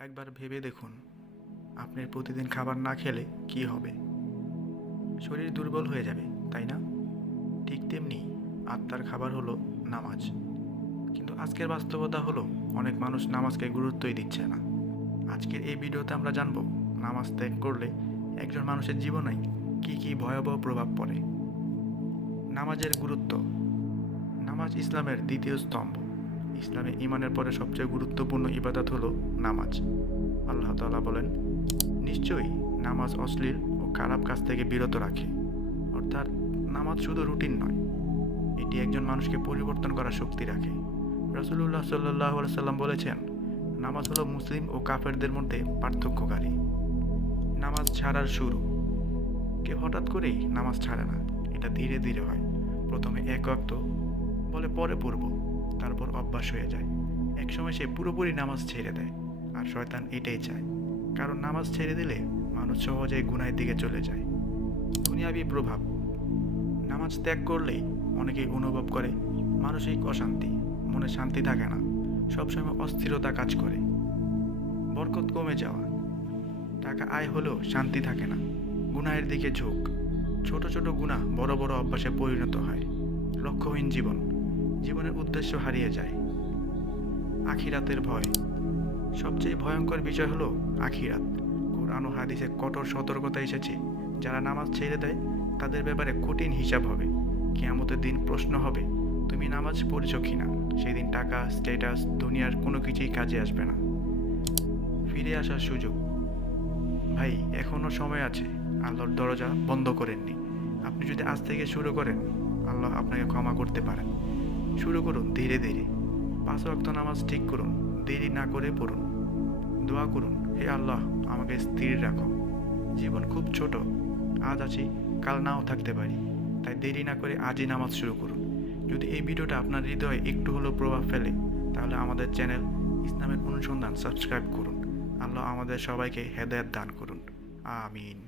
একবার ভেবে দেখুন, আপনি প্রতিদিন খাবার না খেলে কি হবে? শরীর দুর্বল হয়ে যাবে, তাই না? ঠিক তেমনি আত্মার খাবার হলো নামাজ। কিন্তু আজকের বাস্তবতা হলো অনেক মানুষ নামাজকে গুরুত্বই দিচ্ছে না। আজকের এই ভিডিওতে আমরা জানব নামাজ ত্যাগ করলে একজন মানুষের জীবনে কী কী ভয়াবহ প্রভাব পড়ে। নামাজের গুরুত্ব। নামাজ ইসলামের দ্বিতীয় স্তম্ভ। ইসলামে ঈমানের পরে সবচেয়ে গুরুত্বপূর্ণ ইবাদত হলো নামাজ। আল্লাহ তাআলা বলেন, নিশ্চয়ই নামাজ অশ্লীল ও খারাপ কাজ থেকে বিরত রাখে। অর্থাৎ নামাজ শুধু রুটিন নয়, এটি একজন মানুষকে পরিবর্তন করার শক্তি রাখে। রাসূলুল্লাহ সাল্লাল্লাহু আলাইহি সাল্লাম বলেছেন, নামাজ হলো মুসলিম ও কাফেরদের মধ্যে পার্থক্যকারী। নামাজ ছাড়ার শুরু। কেউ হঠাৎ করেই নামাজ ছাড়ে না, এটা ধীরে ধীরে হয়। প্রথমে এক ওয়াক্ত বলে পরে পড়ব, তারপর অভ্যাস হয়ে যায়। একসময় সে পুরোপুরি নামাজ ছেড়ে দেয়। আর শয়তান এটাই চায়, কারণ নামাজ ছেড়ে দিলে মানুষ সহজেই গুনাহের দিকে চলে যায়। দুনিয়াবী প্রভাব। নামাজ ত্যাগ করলেই অনেকেই অনুভব করে মানসিক অশান্তি, মনে শান্তি থাকে না, সবসময় অস্থিরতা কাজ করে। বরকত কমে যাওয়া। টাকা আয় হলেও শান্তি থাকে না, গুনাহের দিকে ঝোঁক। ছোট ছোট গুনাহ বড় বড় অভ্যাসে পরিণত হয়। লক্ষ্যহীন জীবন, জীবনের উদ্দেশ্য হারিয়ে যায়। আখিরাতের ভয়। সবচেয়ে ভয়ঙ্কর বিষয় হলো আখিরাত। কোরআন ও হাদিসে কঠোর সতর্কতা এসেছে, যারা নামাজ ছেড়ে দেয় তাদের ব্যাপারে কঠিন হিসাব হবে। কিয়ামতের দিন প্রশ্ন হবে, তুমি নামাজ পড়েছ কিনা? সেদিন টাকা, স্ট্যাটাস, দুনিয়ার কোনো কিছুই কাজে আসবে না। ফিরে আসার সুযোগ। ভাই, এখনও সময় আছে, আল্লাহর দরজা বন্ধ করেননি। আপনি যদি আজ থেকে শুরু করেন, আল্লাহ আপনাকে ক্ষমা করতে পারেন। শুরু করুন ধীরে ধীরে। 5 ওয়াক্ত নামাজ ঠিক করুন, দেরি না করে পড়ুন। দোয়া করুন, হে আল্লাহ, আমাকে স্থির রাখো। জীবন খুব ছোট, আজ আছি, কাল নাও থাকতে পারি। তাই দেরি না করে আজই নামাজ শুরু করুন। যদি এই ভিডিওটা আপনার হৃদয়ে একটু হলেও প্রভাব ফেলে, তাহলে আমাদের চ্যানেল ইসলামের অনুসন্ধান সাবস্ক্রাইব করুন। আল্লাহ আমাদের সবাইকে হেদায়েত দান করুন। আমিন।